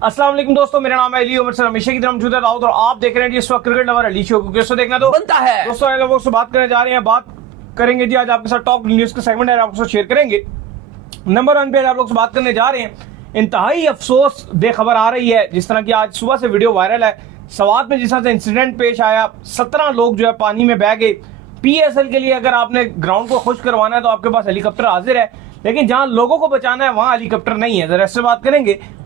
अस्सलाम वालेकुम दोस्तों, मेरा नाम है अली उमर सर, हमेशा की तरह मौजूद है दाऊद और आप देख रहे हैं जी इस वक्त क्रिकेट लवर अली शो को। देखना तो बनता है दोस्तों, आज लोगों से बात करने जा रहे हैं, बात करेंगे जी आज आपके साथ टॉप न्यूज का सेगमेंट है, आपको शेयर करेंगे। नंबर 1 पे आप लोग से बात करने जा रहे हैं, इंतहाई अफसोस दे खबर आ रही है। जिस तरह की आज सुबह से वीडियो वायरल है, सवात में जिस तरह से इंसिडेंट पेश आया, 17 लोग जो है पानी में बह गए। पीएसएल के लिए अगर आपने ग्राउंड को खुश करवाना है तो आपके पास हेलीकॉप्टर हाजिर है, लेकिन जहां लोगों को बचाना है वहां हेलीकॉप्टर नहीं है। जरा इससे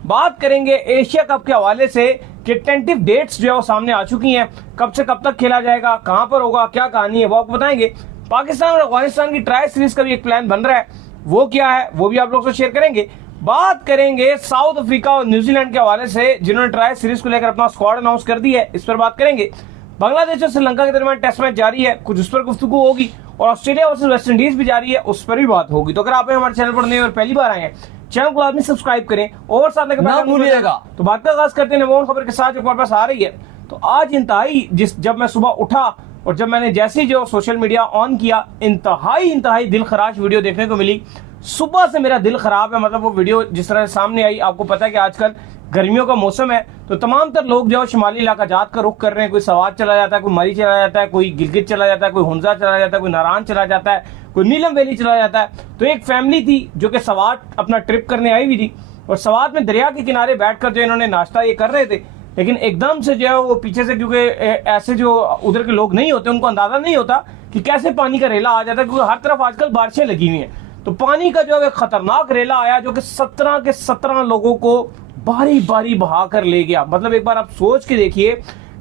बात करेंगे एशिया कप के हवाले से कि टेंटिव डेट्स जो है वो सामने आ चुकी हैं। कब से कब तक खेला जाएगा, कहां पर होगा, क्या कहानी है वो आपको बताएंगे। पाकिस्तान और अफगानिस्तान की ट्राई सीरीज का भी एक प्लान बन रहा है, वो क्या है वो भी आप लोग से शेयर करेंगे। बात करेंगे साउथ अफ्रीका और न्यूजीलैंड के हवाले से, जिन्होंने ट्राई सीरीज को लेकर अपना स्क्वाड अनाउंस कर दी है, इस पर बात करेंगे। बांग्लादेश और श्रीलंका के दरमियान टेस्ट मैच जारी है, कुछ उस पर गुफ्तगू होगी, और ऑस्ट्रेलिया वर्सेस वेस्ट इंडीज भी जारी है, उस पर भी बात होगी। तो अगर आप हमारे चैनल पर नए और पहली बार आए हैं, चैनल को आदमी सब्सक्राइब करें और साथ में भूलिएगा। तो बात का आगाज करते हैं नवों खबर के साथ जो हमारे पास आ रही है। तो आज इंतहाई जब मैं सुबह उठा और जब मैंने जैसे ही जो सोशल मीडिया ऑन किया, इंतहाई दिल खराश वीडियो देखने को मिली। सुबह से मेरा दिल खराब है, मतलब वो वीडियो जिस तरह से सामने आई। आपको पता है कि आजकल गर्मियों का मौसम है, तो तमाम तर लोग जो शिमाली इलाका जात का रुख कर रहे हैं। कोई सवात चला जाता है, कोई मरी चला जाता है, कोई गिलगित चला जाता है, कोई हुंजा चला जाता है, कोई नारायण चला जाता है, कोई नीलम वैली चला जाता है। तो एक फैमिली थी जो कि सवात अपना ट्रिप करने आई हुई थी, और सवात में दरिया के किनारे बैठकर जो इन्होंने नाश्ता ये कर रहे थे, लेकिन एकदम से जो है वो पीछे से, क्योंकि ऐसे जो उधर के लोग नहीं होते उनको अंदाजा नहीं होता कि कैसे पानी का रेला आ जाता है, क्योंकि हर तरफ आजकल बारिशें लगी हुई हैं। तो पानी का जो है खतरनाक रेला आया, जो कि 17 के 17 लोगों को बारी बारी बहा कर ले गया। मतलब एक बार आप सोच के देखिए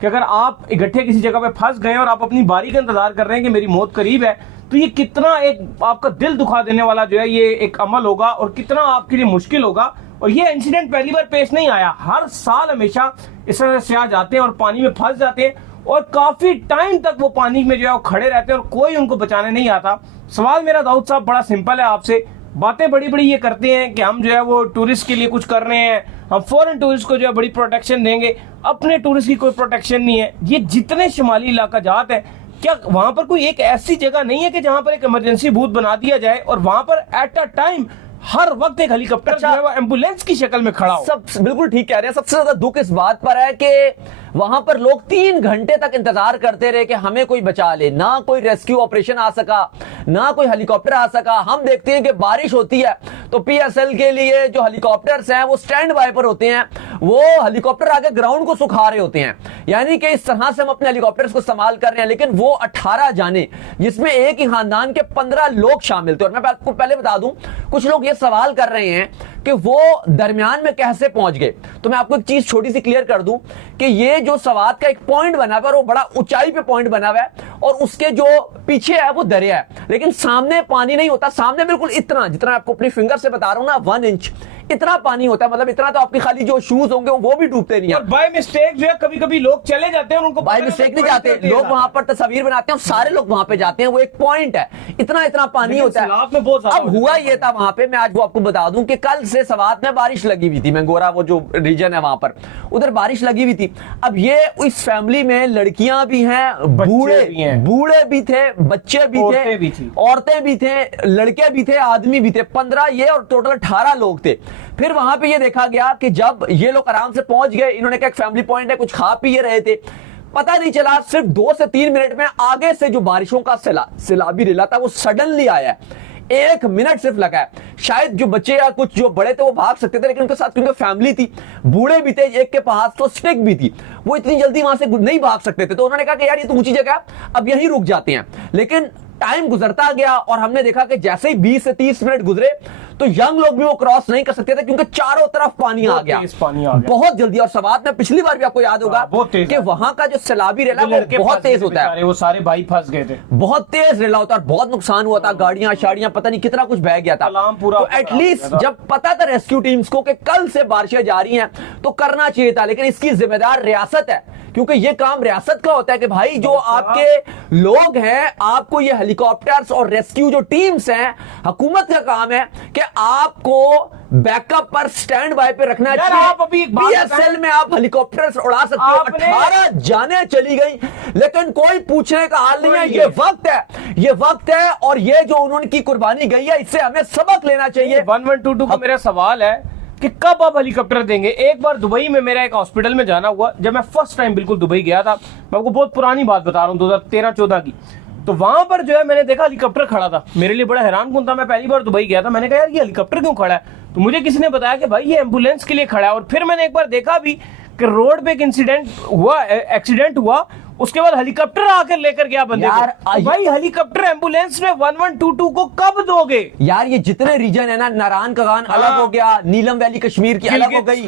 कि अगर आप इकट्ठे किसी जगह पे फंस गए और आप अपनी बारी का इंतजार कर रहे हैं कि मेरी मौत करीब है, तो ये कितना एक आपका दिल दुखा देने वाला जो है ये एक अमल होगा, और कितना आपके लिए मुश्किल होगा। और ये इंसिडेंट पहली बार पेश नहीं आया, हर साल हमेशा इस तरह से आ जाते हैं और पानी में फंस जाते हैं, और काफी टाइम तक वो पानी में जो है वो खड़े रहते हैं और कोई उनको बचाने नहीं आता। सवाल मेरा दाऊद साहब बड़ा सिंपल है आपसे, बातें बड़ी बड़ी ये करते हैं कि हम जो है वो टूरिस्ट के लिए कुछ कर रहे हैं, हम फॉरेन टूरिस्ट को जो है बड़ी प्रोटेक्शन देंगे, अपने टूरिस्ट की कोई प्रोटेक्शन नहीं है। ये जितने शिमाली इलाका जात है, क्या वहां पर कोई एक ऐसी जगह नहीं है कि जहां पर एक इमरजेंसी बूथ बना दिया जाए और वहां पर एट अ टाइम हर वक्त एक हेलीकॉप्टर जो है वो एम्बुलेंस की शक्ल में खड़ा हो। सब बिल्कुल ठीक कह रहे हैं। सबसे ज्यादा दुख इस बात पर है कि वहां पर लोग 3 घंटे तक इंतजार करते रहे कि हमें कोई बचा ले। ना कोई रेस्क्यू ऑपरेशन आ सका, ना कोई हेलीकॉप्टर आ सका। हम देखते हैं कि बारिश होती है तो पीएसएल के लिए जो हेलीकॉप्टर्स हैं वो स्टैंड बाय पर होते हैं, वो हेलीकॉप्टर आगे ग्राउंड को सुखा रहे होते हैं। यानी कि इस तरह से हम अपने हेलीकॉप्टर्स को इस्तेमाल कर रहे हैं। लेकिन वो 18 जाने, जिसमें एक ही खानदान के 15 लोग शामिल थे। और मैं आपको पहले बता दूं, कुछ लोग ये सवाल कर रहे हैं कि वो दरमियान में कैसे पहुंच गए। तो मैं आपको एक चीज छोटी सी क्लियर कर दूं कि ये जो सवात का एक पॉइंट बना हुआ है, वो बड़ा ऊंचाई पे पॉइंट बना हुआ है, और उसके जो पीछे है वो दरिया है, लेकिन सामने पानी नहीं होता। सामने बिल्कुल इतना, जितना आपको अपनी फिंगर से बता रहा हूं ना, 1 इंच इतना पानी होता है। मतलब इतना तो आपकी खाली जो शूज होंगे वो भी डूबते नहीं है। और बाय मिस्टेक जो है कभी कभी लोग चले जाते हैं, उनको बाय मिस्टेक नहीं जाते लोग, वहां पर तस्वीर बनाते हैं, सारे लोग वहां पे जाते हैं। वो एक पॉइंट है, इतना पानी होता है। अब हुआ ये था वहां पे, मैं आज वो आपको बता दूं कि कल से सवात में बारिश लगी हुई थी। मैंगोरा वो जो रीजन है वहां पर, उधर बारिश लगी हुई थी। अब ये इस फैमिली में लड़कियां भी हैं, बूढ़े भी थे, बच्चे भी थे, औरतें भी थे, लड़के भी थे, आदमी भी थे। 15 ये और टोटल 18 लोग थे। फिर वहां पे ये देखा गया कि जब ये लोग आराम से पहुंच गए, इन्होंने कहा एक फैमिली पॉइंट है, कुछ खा पी रहे थे, पता नहीं चला सिर्फ 2 से 3 मिनट में आगे से जो बारिशों का सैलाबी रेला था वो सडनली आया है। 1 मिनट सिर्फ लगा है। शायद जो बच्चे या कुछ जो बड़े थे वो भाग सकते थे, लेकिन उनके साथ क्योंकि फैमिली थी, बूढ़े भी थे, एक के पास तो स्टिक भी थी, वो इतनी जल्दी वहां से नहीं भाग सकते थे। तो उन्होंने कहा कि यार ये तो ऊंची जगह है, अब यहीं रुक जाते हैं। लेकिन टाइम गुजरता गया और हमने देखा कि जैसे ही 20 से 30 मिनट गुजरे तो यंग लोग भी वो क्रॉस नहीं कर सकते थे, क्योंकि चारों तरफ पानी आ गया बहुत जल्दी। और सवात में पिछली बार भी आपको याद होगा कि वहां का जो सैलाबी रेला बहुत तेज होता है, वो सारे भाई फंस गए थे, बहुत तेज रेला होता है, बहुत नुकसान हुआ था, गाड़ियां शाड़ियां पता नहीं कितना कुछ बह गया था। तो एटलीस्ट जब पता था रेस्क्यू टीम्स को कि कल से बारिशें जारी हैं तो करना चाहिए था, लेकिन इसकी जिम्मेदार रियासत है, क्योंकि ये काम रियासत का होता है कि भाई जो आपके लोग हैं, आपको ये हेलीकॉप्टर्स और रेस्क्यू जो टीम्स हैं, हुकूमत का काम है कि आपको बैकअप पर स्टैंड बाय पे रखना चाहिए। पीएसएल में आप हेलीकॉप्टर्स उड़ा सकते हो। 18 जाने चली गई, लेकिन कोई पूछने का हाल नहीं है। ये वक्त है और ये जो उन्होंने की कुर्बानी गई है, इससे हमें सबक लेना चाहिए। 1122 का मेरा सवाल है कि कब आप हेलीकॉप्टर देंगे। एक बार दुबई में मेरा एक हॉस्पिटल में जाना हुआ, जब मैं फर्स्ट टाइम बिल्कुल दुबई गया था, मैं आपको बहुत पुरानी बात बता रहा हूँ 2013-14 की। तो वहां पर जो है मैंने देखा हेलीकॉप्टर खड़ा था, मेरे लिए बड़ा हैरान कौन था, मैं पहली बार दुबई गया था, मैंने कहा यार ये हेलीकॉप्टर क्यों खड़ा है, तो मुझे किसी ने बताया कि भाई ये एम्बुलेंस के लिए खड़ा है। और फिर मैंने एक बार देखा भी कि रोड पे एक एक्सीडेंट हुआ, उसके बाद हेलीकॉप्टर आकर लेकर गया बंदे को। तो भाई हेलीकॉप्टर एम्बुलेंस में 1122 को कब दोगे यार? ये जितने रीजन है ना, नारायण कगान अलग हो गया, नीलम वैली कश्मीर की अलग हो गई,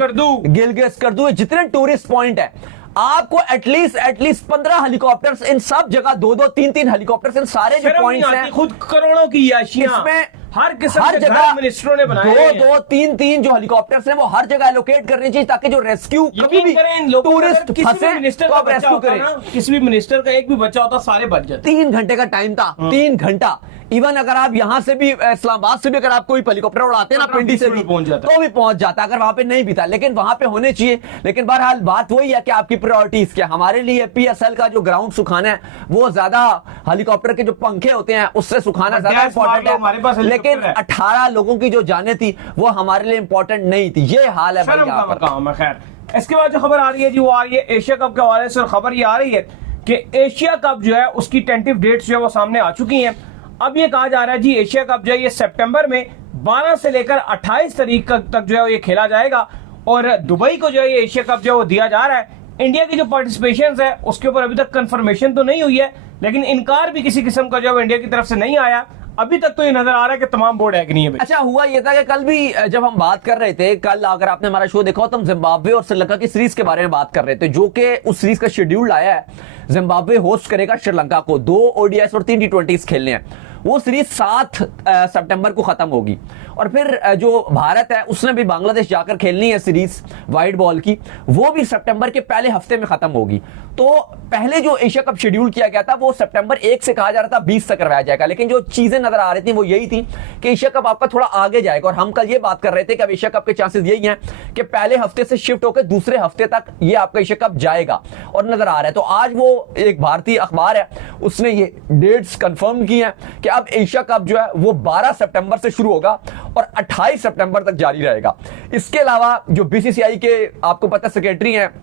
गिलगित स्कर्दू, जितने टूरिस्ट पॉइंट है, आपको एटलीस्ट 15 हेलीकॉप्टर्स इन सब जगह, 2-2, 3-3 हेलीकॉप्टर्स इन सारे जो पॉइंट्स हैं, खुद करोड़ों की इसमें हर जगह मिनिस्टरों ने बनाए 2-2, 3-3 जो हेलीकॉप्टर्स हैं वो हर जगह एलोकेट करनी चाहिए, ताकि जो रेस्क्यू कभी भी टूरिस्ट फंसे तो आप रेस्क्यू करें। किसी भी मिनिस्टर का एक भी बच्चा होता सारे बच जाते। 3 घंटे का टाइम था, 3 घंटा। इवन अगर आप यहां से भी, इस्लामाबाद से भी अगर आप कोई हेलीकॉप्टर उड़ाते हैं ना, पिंडी से भी तो भी पहुंच जाता अगर वहां पे नहीं भी था, लेकिन वहां पे होने चाहिए। लेकिन बहरहाल बात वही है कि आपकी प्रायोरिटीज क्या। हमारे लिए पीएसएल का जो ग्राउंड सुखाना है वो ज्यादा, हेलीकॉप्टर के जो पंखे होते हैं उससे सुखाना ज्यादा इंपॉर्टेंट है। लेकिन 18 लोगों की जो जाने थी वो हमारे लिए इंपॉर्टेंट नहीं थी। ये हाल है भाई यहाँ पर। खैर, इसके बाद जो खबर आ रही है जी वो आ रही है एशिया कप के हवाले से। खबर ये आ रही है कि एशिया कप जो है उसकी टेंटिव डेट्स जो है वो सामने आ चुकी हैं। अब ये कहा जा रहा है जी एशिया कप जो है ये सितंबर में 12 से लेकर 28 तारीख तक जो है ये खेला जाएगा, और दुबई को जो है ये एशिया कप जो है वो दिया जा रहा है। इंडिया की जो पार्टिसिपेशन है उसके ऊपर अभी तक कंफर्मेशन तो नहीं हुई है, लेकिन इनकार भी किसी किस्म का जो है इंडिया की तरफ से नहीं आया अभी तक। तो ये नजर आ रहा है कि तमाम बोर्ड है कि नहीं है। अच्छा, हुआ ये था कि कल भी जब हम बात कर रहे थे, कल अगर आपने हमारा शो देखा हो तो हम जिम्बाब्वे और श्रीलंका की सीरीज के बारे में बात कर रहे थे, जो कि उस सीरीज का शेड्यूल आया है। जिम्बाब्वे होस्ट करेगा श्रीलंका को, 2 ओडीआईस और 3 टी20 खेलने हैं। वो सीरीज 7 सितंबर को खत्म होगी, और फिर जो भारत है उसने भी बांग्लादेश जाकर खेलनी है सीरीज वाइट बॉल की, वो भी सितंबर के पहले हफ्ते में खत्म होगी। तो पहले जो एशिया कप शेड्यूल किया गया था वो सितंबर 1 से कहा जा रहा था 20 तक करवाया जाएगा, लेकिन जो चीजें नजर आ रही थी वो यही थी कि एशिया कप आपका थोड़ा आगे जाएगा। और हम कल ये बात कर रहे थे कि अब एशिया कप के चांसेस यही हैं कि पहले हफ्ते से शिफ्ट होकर दूसरे हफ्ते तक ये आपका एशिया कप जाएगा, और नजर आ रहा है। तो आज वो एक भारतीय अखबार है उसने ये डेट्स कंफर्म की हैं कि अब एशिया कप जो है वो 12 सितंबर से शुरू होगा और 28 सितंबर तक जारी रहेगा। इसके अलावा जो बीसीसीआई के आपको पता सेक्रेटरी हैं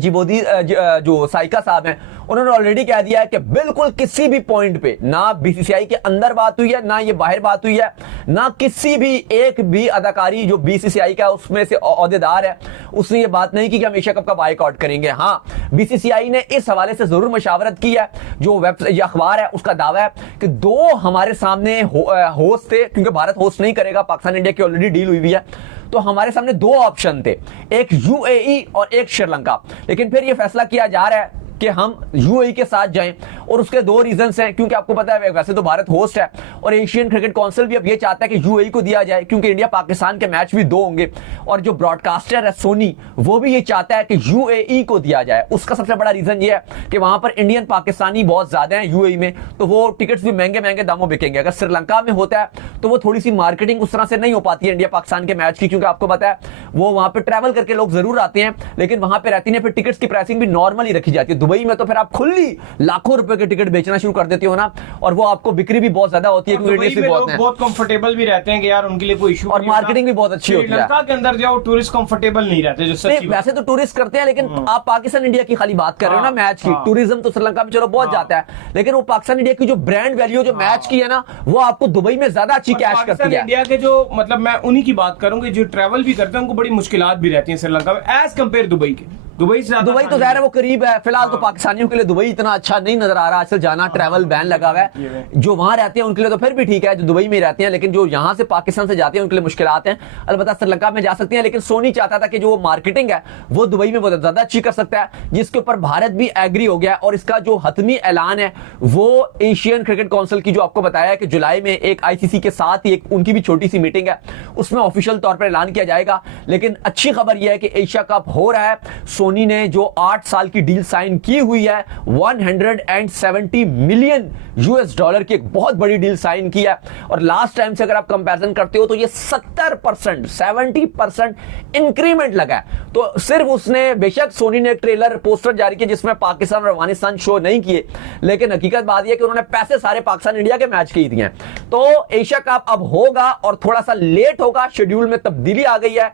जिबोदी, जो साइका साहब हैं, उन्होंने ऑलरेडी कह दिया है कि बिल्कुल किसी भी पॉइंट पे ना बीसीसीआई के अंदर बात हुई है, ना ये बाहर बात हुई है, ना किसी भी एक भी अदाकारी जो बीसीसीआई का उसमें से ओहदेदार है उसने ये बात नहीं की कि हम एशिया कप का बायकॉट करेंगे। हाँ, बीसीसीआई ने इस हवाले से जरूर मशावरत की है। जो वेबसाइट अखबार है उसका दावा है कि 2 हमारे सामने होस्ट थे, क्योंकि भारत होस्ट नहीं करेगा, पाकिस्तान इंडिया की ऑलरेडी डील हुई है, तो हमारे सामने 2 ऑप्शन थे, एक यूएई और एक श्रीलंका। लेकिन फिर यह फैसला किया जा रहा है कि हम यूएई के साथ जाएं, और उसके 2 रीजंस हैं। क्योंकि आपको पता है वैसे तो भारत होस्ट है, और एशियन क्रिकेट काउंसिल भी अब ये चाहता है कि यूएई को दिया जाए, क्योंकि इंडिया पाकिस्तान के मैच भी 2 होंगे, और जो ब्रॉडकास्टर है सोनी वो भी ये चाहता है कि यूएई को दिया जाए। उसका सबसे बड़ा रीजन ये है कि वहां पर इंडियन पाकिस्तानी बहुत ज्यादा है यूएई में, तो वो टिकट्स भी महंगे महंगे दामों बिकेंगे। अगर श्रीलंका में होता है तो वो थोड़ी सी मार्केटिंग उस तरह से नहीं हो पाती है इंडिया पाकिस्तान के मैच की, क्योंकि आपको पता है वो वहां पर ट्रैवल करके लोग जरूर आते हैं, लेकिन वहां पर रहती नहीं, फिर टिकट्स की प्राइसिंग भी नॉर्मली रखी जाती है। दुबई में तो फिर आप खुली लाखों रुपए के टिकट बेचना शुरू कर देते हो ना, और वो आपको बिक्री भी बहुत ज्यादा होती है, क्योंकि बहुत कंफर्टेबल भी रहते हैं कि यार उनके लिए कोई इशू, और मार्केटिंग भी बहुत अच्छी होती है। श्रीलंका के अंदर जो टूरिस्ट कंफर्टेबल नहीं रहते, जो सच्ची वैसे तो टूरिस्ट करते हैं, लेकिन आप पाकिस्तान इंडिया की खाली बात कर रहे हो ना मैच की। टूरिज्म तो श्रीलंका में चलो बहुत जाता है, लेकिन वो पाकिस्तान इंडिया की जो ब्रांड वैल्यू जो मैच की है ना, वो आपको दुबई में ज्यादा अच्छी कैश करती है। इंडिया के जो मतलब मैं उन्हीं की बात करूंगी जो ट्रैवल भी करते हैं, उनको बड़ी मुश्किलात भी रहती है श्रीलंका में एज कम्पेयर दुबई के। दुबई तो ज़ाहिर है वो करीब है, फिलहाल तो पाकिस्तानियों के लिए दुबई इतना अच्छा नहीं नजर आ रहा आजकल जाना, ट्रैवल बैन लगा हुआ है। जो वहां रहते हैं उनके लिए तो फिर भी ठीक है, जो दुबई में रहते हैं, लेकिन जो यहां से पाकिस्तान से जाते हैं उनके लिए मुश्किलात हैं। अलबत्ता श्रीलंका में जा सकते हैं, लेकिन सोनी चाहता था कि जो मार्केटिंग है वो दुबई में बहुत ज्यादा अच्छी कर सकता है, जिसके ऊपर भारत भी एग्री हो गया। और इसका जो हतमी ऐलान है वो एशियन क्रिकेट काउंसिल की, जो आपको बताया है कि जुलाई में एक आईसीसी के साथ ही एक उनकी भी छोटी सी मीटिंग है, उसमें ऑफिशियल तौर पर ऐलान किया जाएगा। लेकिन अच्छी खबर यह है कि एशिया कप हो रहा है। सोनी ने जो 8 साल की डील साइन की हुई है, 170 मिलियन यूएस डॉलर की एक बहुत बड़ी डील साइन की है। और लास्ट टाइम से अगर आप कंपैरिजन करते हो तो ये 70% इंक्रीमेंट लगा है। तो सिर्फ उसने, बेशक सोनी ने एक ट्रेलर पोस्टर जारी किया जिसमें पाकिस्तान और अफगानिस्तान शो नहीं किए, लेकिन हकीकत बात यह कि उन्होंने पैसे सारे पाकिस्तान इंडिया के मैच के ही दिए हैं। तो एशिया कप अब होगा और थोड़ा सा लेट होगा, शेड्यूल में तब्दीली आ गई है।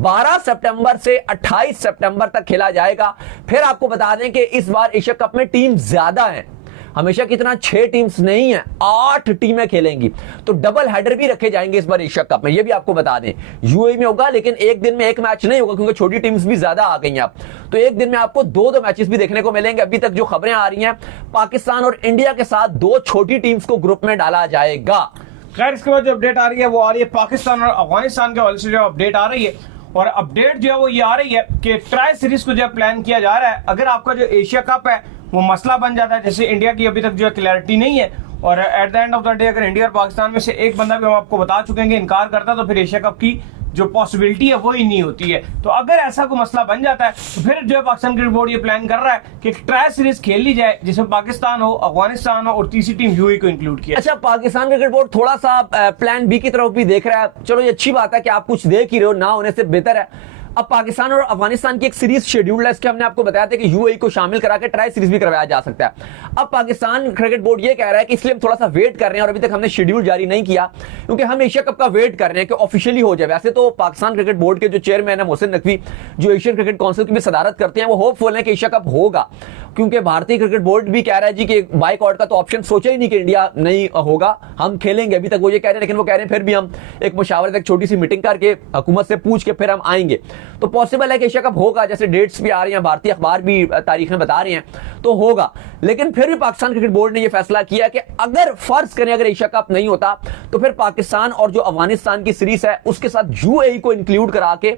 12 सितंबर से 28 सितंबर तक खेला जाएगा। फिर आपको बता दें कि इस बार एशिया कप में टीम ज्यादा है, हमेशा कितना 6 टीम्स नहीं है, 8 टीमें खेलेंगी। तो डबल हेडर भी रखे जाएंगे इस बार एशिया कप में, ये भी आपको बता दें। यूएई में होगा, लेकिन एक दिन में एक मैच नहीं होगा क्योंकि छोटी टीम्स भी ज्यादा आ गई हैं अब। तो एक दिन में आपको 2-2 मैचेस भी देखने को मिलेंगे। अभी तक जो खबरें आ रही हैं, पाकिस्तान और इंडिया के साथ 2 छोटी टीम्स को ग्रुप में डाला जाएगा। खैर, इसके बाद जो अपडेट आ रही है वो आ रही है पाकिस्तान और अफगानिस्तान के हवाले से जो अपडेट आ रही है। और अपडेट जो है वो ये आ रही है कि ट्राई सीरीज को जो प्लान किया जा रहा है। अगर आपका जो एशिया कप है वो मसला बन जाता है, जैसे इंडिया की अभी तक जो है क्लैरिटी नहीं है, और at the end of the day अगर इंडिया और पाकिस्तान में से एक बंदा भी हम आपको बता चुके हैं कि इनकार करता है, तो फिर एशिया कप की जो पॉसिबिलिटी है वो ही नहीं होती है। तो अगर ऐसा कोई मसला बन जाता है तो फिर जो है पाकिस्तान क्रिकेट बोर्ड ये प्लान कर रहा है कि ट्राई सीरीज खेल ली जाए जिसमें पाकिस्तान हो, अफगानिस्तान हो और तीसरी टीम यूएई को इंक्लूड किया। अच्छा, पाकिस्तान क्रिकेट बोर्ड थोड़ा सा प्लान बी की तरफ भी देख रहा है। चलो ये अच्छी बात है कि आप कुछ देख ही रहे हो, ना होने से बेहतर है। अब पाकिस्तान और अफगानिस्तान की एक सीरीज शेड्यूल है, इसके हमने आपको बताया था कि यूएई को शामिल करा के ट्राई सीरीज भी करवाया जा सकता है। अब पाकिस्तान क्रिकेट बोर्ड ये कह रहा है कि इसलिए हम थोड़ा सा वेट कर रहे हैं और अभी तक हमने शेड्यूल जारी नहीं किया क्योंकि हम एशिया कप का वेट कर रहे हैं कि ऑफिशियली हो जाए। वैसे तो पाकिस्तान क्रिकेट बोर्ड के जो चेयरमैन है मोहसिन नकवी, जो एशियन क्रिकेट काउंसिल की भी सदारत करते हैं, वो होपफुल है कि एशिया कप होगा, क्योंकि भारतीय क्रिकेट बोर्ड भी कह रहा है जी कि बाइकआउट का तो ऑप्शन सोचा ही नहीं कि इंडिया नहीं होगा, हम खेलेंगे। अभी तक वो ये कह रहे हैं, लेकिन वो कह रहे हैं फिर भी हम एक मुशावरत, एक छोटी सी मीटिंग करके हुकूमत से पूछ के फिर हम आएंगे। तो पॉसिबल है कि एशिया कप होगा, जैसे डेट्स भी आ रही हैं, भारतीय अखबार भी तारीखें बता रहे हैं, तो होगा। लेकिन फिर भी पाकिस्तान क्रिकेट बोर्ड ने यह फैसला किया कि अगर फर्ज करें अगर एशिया कप नहीं होता तो फिर पाकिस्तान और जो अफगानिस्तान की सीरीज है उसके साथ यूएई को इंक्लूड करा के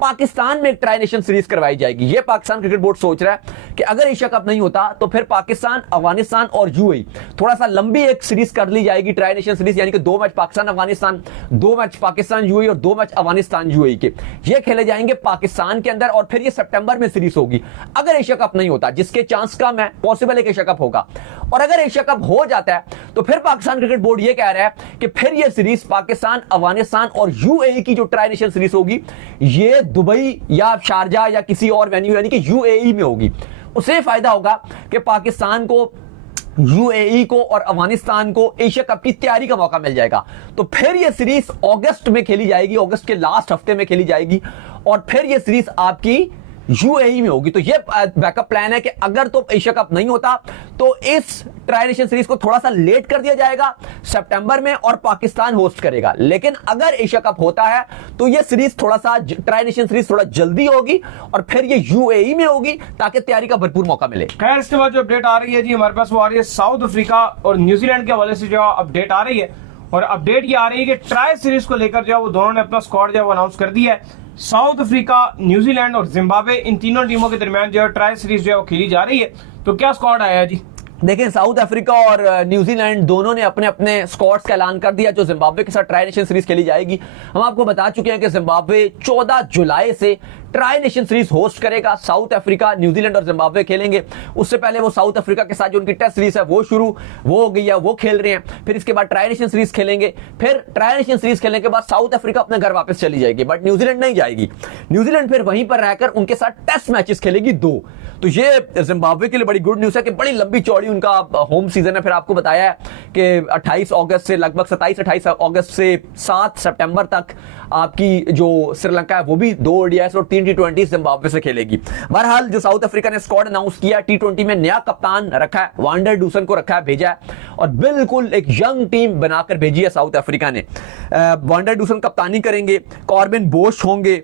पाकिस्तान में एक ट्राई नेशन सीरीज करवाई जाएगी। यह पाकिस्तान क्रिकेट बोर्ड सोच रहा है कि अगर एशिया कप नहीं होता तो फिर पाकिस्तान, अफगानिस्तान और यूएई थोड़ा सा लंबी एक सीरीज कर ली जाएगी, ट्राई नेशन सीरीज, यानी कि 2 match Pakistan Afghanistan, 2 match Pakistan UAE और 2 मैच अफगानिस्तान यूएई के, ये खेले जाएंगे पाकिस्तान के अंदर। और फिर ये सितंबर में सीरीज होगी अगर एशिया कप नहीं होता, जिसके चांस कम है, पॉसिबल है कि एशिया कप होगा। और अगर एशिया कप हो जाता है तो फिर पाकिस्तान क्रिकेट बोर्ड ये कह रहा है कि फिर ये सीरीज पाकिस्तान, अफगानिस्तान और यूएई की जो ट्राई नेशन सीरीज होगी ये दुबई या शारजा या किसी और वेन्यू यानी कि यूएई में होगी। उससे फायदा होगा कि पाकिस्तान को, यूएई को और अफगानिस्तान को एशिया कप की तैयारी का मौका मिल जाएगा। तो फिर यह सीरीज अगस्त में खेली जाएगी, अगस्त के लास्ट हफ्ते में खेली जाएगी और फिर यह सीरीज आपकी यूएई में होगी। तो ये बैकअप प्लान है कि अगर तो एशिया कप नहीं होता तो इस ट्राई नेशन सीरीज को थोड़ा सा लेट कर दिया जाएगा सितंबर में और पाकिस्तान होस्ट करेगा। लेकिन अगर एशिया कप होता है तो ये सीरीज थोड़ा सा, ट्राई नेशन सीरीज थोड़ा जल्दी होगी और फिर ये यूएई में होगी ताकि तैयारी का भरपूर मौका मिले। खैर, इसके बाद जो अपडेट आ रही है जी हमारे पास वो आ रही है साउथ अफ्रीका और न्यूजीलैंड के हवाले से जो अपडेट आ रही है। और अपडेट ये आ रही है कि ट्राई सीरीज को लेकर जो वो दोनों ने अपना स्क्वाड जो अनाउंस कर दिया है। साउथ अफ्रीका, न्यूजीलैंड और जिम्बाब्वे, इन तीनों टीमों के दरमियान जो है ट्राई सीरीज जो है वो खेली जा रही है। तो क्या स्क्वाड आया है जी? देखिए, साउथ अफ्रीका और न्यूजीलैंड दोनों ने अपने अपने स्क्वाड्स का ऐलान कर दिया जो जिम्बाब्वे के साथ ट्राई नेशन सीरीज खेली जाएगी। हम आपको बता चुके हैं कि जिम्बाब्वे 14 जुलाई से ट्राई नेशन सीरीज होस्ट करेगा। साउथ अफ्रीका, न्यूजीलैंड और जिम्बाब्वे खेलेंगे। उससे पहले वो साउथ अफ्रीका के साथ जो उनकी टेस्ट सीरीज है वो हो गई है, वो खेल रहे हैं। फिर इसके बाद ट्राई नेशन सीरीज खेलेंगे। फिर ट्राई नेशन सीरीज खेलने के बाद साउथ अफ्रीका अपने घर वापस चली जाएगी, बट न्यूजीलैंड नहीं जाएगी। न्यूजीलैंड फिर वहीं पर रहकर उनके साथ टेस्ट मैचेस खेलेगी 2। तो ये जिम्बाब्वे के लिए बड़ी गुड न्यूज है कि बड़ी लंबी चौड़ी उनका होम सीजन है। फिर आपको बताया है कि 28 अगस्त से लगभग 27-28 अगस्त से 7 सितंबर तक आपकी जो श्रीलंका है वो भी 2 ओडीआईस और 3 टी20 जिम्बाब्वे से खेलेगी। बहरहाल जो साउथ अफ्रीका ने स्क्वाड अनाउंस किया, टी20 में नया कप्तान रखा है, वांडर डूसन को रखा है, भेजा है और बिल्कुल एक यंग टीम बनाकर भेजी है साउथ अफ्रीका ने। वांडर डूसन कप्तानी करेंगे, कॉर्बिन बोश होंगे,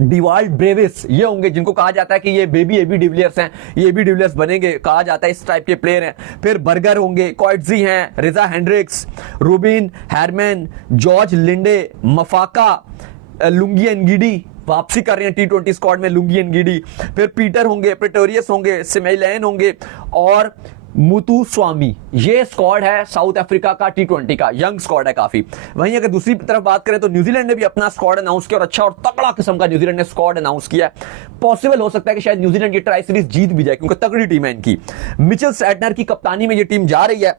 डिवाल्ड ब्रेविस ये होंगे जिनको कहा जाता है कि ये बेबी एबी डिविलियर्स हैं, ये एबी डिविलियर्स बनेंगे, कहा जाता है इस टाइप के प्लेयर हैं। फिर बर्गर होंगे, कॉइट्जी हैं, Reeza Hendricks, Rubin Hermann, George Linde, Maphaka, Lungi Ngidi वापसी कर रहे हैं टी20 स्क्वाड में, लुंगी एनगिडी। फिर पीटर होंगे, प्रेटोरियस होंगे, सिमेलैन होंगे और मुतु स्वामी, ये स्क्वाड है साउथ अफ्रीका का T20 का, यंग स्क्वाड है काफी। वहीं अगर दूसरी तरफ बात करें तो न्यूजीलैंड ने भी अपना स्क्वाड अनाउंस किया और अच्छा और तगड़ा किस्म का न्यूजीलैंड ने स्क्वाड अनाउंस किया है। पॉसिबल हो सकता है कि शायद न्यूजीलैंड ये ट्राई सीरीज जीत भी जाए क्योंकि तगड़ी टीम है इनकी। मिचेल सैटनर की कप्तानी में ये टीम जा रही है।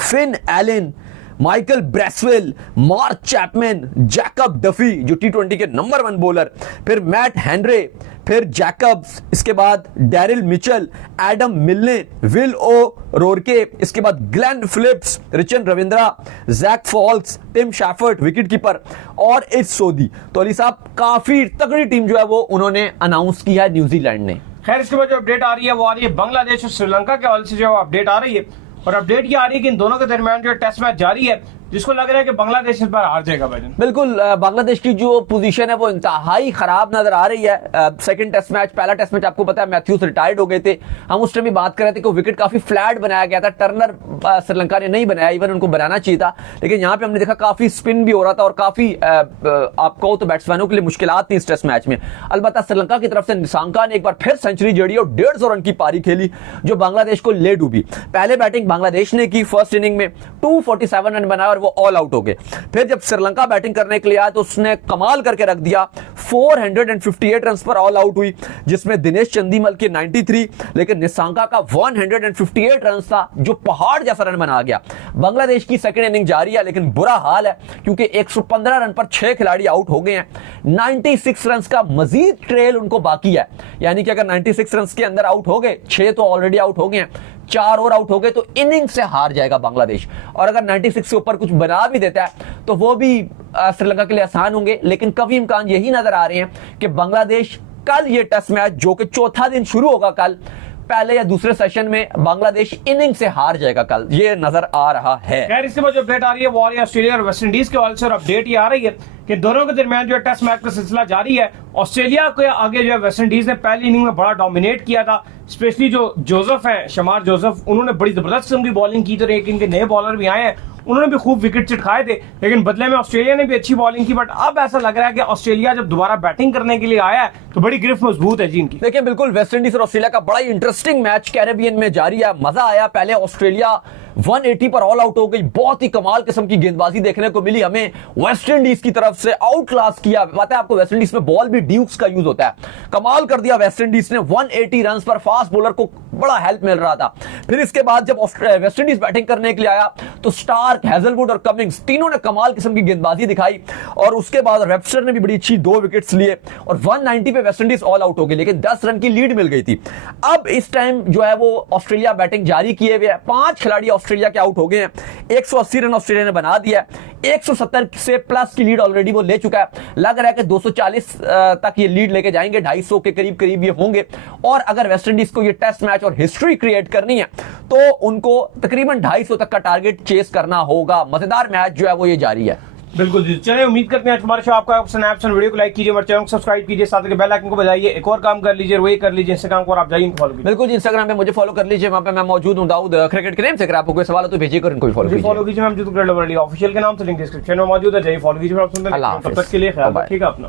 Finn Allen, Michael Bracewell, Mark Chapman, Jacob Duffy जो T20 के नंबर 1 बॉलर, फिर मैट हेनरे, फिर जैकब्स, इसके बाद Daryl Mitchell, Adam Milne, Will O'Rourke, इसके बाद Glenn Phillips, Rachin Ravindra, Zak Foulkes, Tim Seifert wicket keeper और इस सोदी। तो अली साहब काफी तगड़ी टीम जो है वो उन्होंने अनाउंस की है न्यूजीलैंड ने। खैर इसके बाद जो अपडेट आ रही है वो आ रही है बांग्लादेश और श्रीलंका के हवाले से जो अपडेट आ रही है, और अपडेट ये आ रही है कि इन दोनों के दरमियान जो टेस्ट मैच जारी है, जिसको लग रहा है कि बांग्लादेश इस बार हार जाएगा भाईजान। बिल्कुल, बांग्लादेश की जो पोजीशन है वो इंतहाई खराब नजर आ रही है। सेकंड टेस्ट मैच, पहला टेस्ट मैच आपको पता है मैथ्यूज रिटायर्ड हो गए थे, हम उस टाइम भी बात कर रहे थे कि विकेट काफी फ्लैट बनाया गया था, टर्नर श्रीलंका ने नहीं बनाया, इवन उनको बनाना चाहिए था, लेकिन यहाँ पे हमने देखा काफी स्पिन भी हो रहा था और काफी आपको तो बैट्समैनों के लिए मुश्किलात थी इस टेस्ट मैच में। अलबत्ता श्रीलंका की तरफ से निशांका ने एक बार फिर सेंचुरी जड़ी और 150 रन की पारी खेली जो बांग्लादेश को ले डूबी। पहले बैटिंग बांग्लादेश ने की, फर्स्ट इनिंग में 247 रन बनाया और वो ऑल आउट हो गए। फिर जब श्रीलंका बैटिंग करने के लिए आया तो उसने कमाल करके रख दिया, 458 रन पर ऑल आउट हुई, जिसमें दिनेश चंदीमल के 93, लेकिन निशांका का 158 रन था जो पहाड़ जैसा रन बना गया। बांग्लादेश की सेकंड इनिंग जारी है लेकिन बुरा हाल है क्योंकि 115 रन पर 6 खिलाड़ी आउट हो गए हैं। 96 रन का मजीद ट्रेल उनको बाकी है, यानी कि अगर 96 रन के अंदर आउट हो गए, 6 तो ऑलरेडी आउट हो गए हैं, 4 और आउट हो गए तो इनिंग से हार जाएगा बांग्लादेश। और अगर 96 से ऊपर कुछ बना भी देता है तो वो भी श्रीलंका के लिए आसान होंगे, लेकिन कभी इम्कान यही नजर आ रहे हैं कि बांग्लादेश कल ये टेस्ट मैच जो कि चौथा दिन शुरू होगा कल, पहले या दूसरे सेशन में बांग्लादेश इनिंग से हार जाएगा कल, ये नजर आ रहा है। खैर इसके बाद जो अपडेट आ रही है वो आ रही है ऑस्ट्रेलिया और वेस्ट इंडीज के हवाले से, और अपडेट ये आ रही है कि दोनों के दरमियान जो टेस्ट मैच का सिलसिला जारी है। ऑस्ट्रेलिया के आगे जो है वेस्ट इंडीज ने पहली इनिंग में बड़ा डोमिनेट किया था, स्पेशली जो जोसेफ है, शमार जोसेफ, उन्होंने बड़ी जबरदस्त किस्म की बॉलिंग की, तो एक इनके नए बॉलर भी आए हैं, उन्होंने भी खूब विकेट चिटकाए थे, लेकिन बदले में ऑस्ट्रेलिया ने भी अच्छी बॉलिंग की। बट अब ऐसा लग रहा है कि ऑस्ट्रेलिया जब दोबारा बैटिंग करने के लिए आया है तो बड़ी गिरफ्त मजबूत है जी इनकी। देखिए बिल्कुल, वेस्ट इंडीज और ऑस्ट्रेलिया का बड़ा ही इंटरेस्टिंग मैच कैरेबियन में जारी है, मजा आया। पहले ऑस्ट्रेलिया 180 पर ऑल आउट हो गई, बहुत ही कमाल किस्म की गेंदबाजी देखने को मिली हमें वेस्ट इंडीज की तरफ से, आउट क्लास किया। पता है आपको वेस्ट इंडीज में बॉल भी ड्यूक्स का यूज होता है, कमाल कर दिया वेस्ट इंडीज ने। 180 रन पर फास्ट बॉलर को बड़ा हेल्प मिल रहा था। फिर इसके बाद जब वेस्ट इंडीज बैटिंग करने के लिए आया तो स्टार्क, हैजलवुड और कमिंग्स तीनों ने कमाल किस्म की गेंदबाजी दिखाई, और उसके बाद वेबस्टर ने भी बड़ी अच्छी 2 विकेट्स लिए और 190 पे वेस्ट इंडीज ऑल आउट हो गई, लेकिन 10 रन की लीड मिल गई थी। अब इस टाइम जो है वो ऑस्ट्रेलिया बैटिंग जारी किए हुए है, 5 खिलाड़ी ऑस्ट्रेलिया के आउट हो गए हैं, 180 रन ऑस्ट्रेलिया ने बना दिया है, 170 से प्लस की लीड ऑलरेडी वो ले चुका है। लग रहा है कि 240 तक ये लीड लेके जाएंगे, 250 के करीब करीब ये होंगे। और अगर वेस्ट इंडीज को ये टेस्ट मैच और हिस्ट्री क्रिएट करनी है तो उनको तकरीबन 250 तक का टारगेट चेस करना होगा। मजेदार मैच जो है वो ये जारी है। बिल्कुल जी, चलिए उम्मीद करते हैं हमारे शो आपका पसंद आया। वीडियो को लाइक कीजिए, हमारे चैनल को सब्सक्राइब कीजिए, साथ ही बेल आइकन को बजाइए। एक और काम कर लीजिए, वही कर लीजिए इंस्टाग्राम को, और आप जाइए फॉलो कीजिए। बिल्कुल जी, इंस्टाग्राम पे मुझे फॉलो कर लीजिए, वहां पे मैं मौजूद हूं दाऊद क्रिकेट के नेम से। अगर आपको कोई सवाल हो तो भेजिए, इनको फॉलो कीजिए। फॉलो कीजिए, मैं ऑफिशियल के नाम से लिंक डिस्क्रिप्शन में मौजूद है, जाइए फॉलो कीजिए। तब तक के लिए ख्याल रखिएगा अपना।